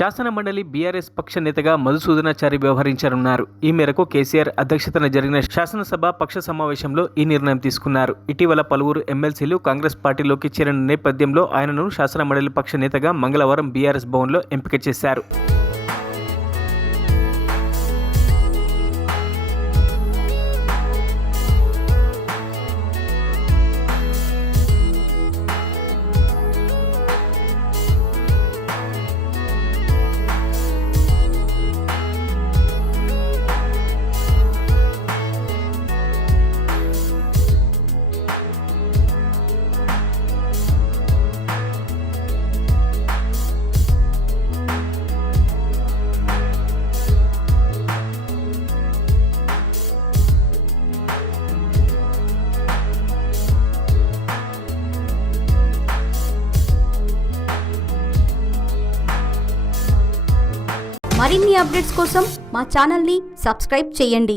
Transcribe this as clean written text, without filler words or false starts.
శాసనమండలి బీఆర్ఎస్ పక్ష నేతగా మధుసూదనాచారి వ్యవహరించనున్నారు. ఈ మేరకు కేసీఆర్ అధ్యక్షతన జరిగిన శాసనసభ పక్ష సమావేశంలో ఈ నిర్ణయం తీసుకున్నారు. ఇటీవల పలువురు ఎమ్మెల్సీలు కాంగ్రెస్ పార్టీలోకి చేరిన నేపథ్యంలో ఆయనను శాసనమండలి పక్ష నేతగా మంగళవారం బీఆర్ఎస్ భవన్లో ఎంపిక చేశారు. మరిన్ని అప్డేట్స్ కోసం మా ఛానల్ని సబ్స్క్రైబ్ చేయండి.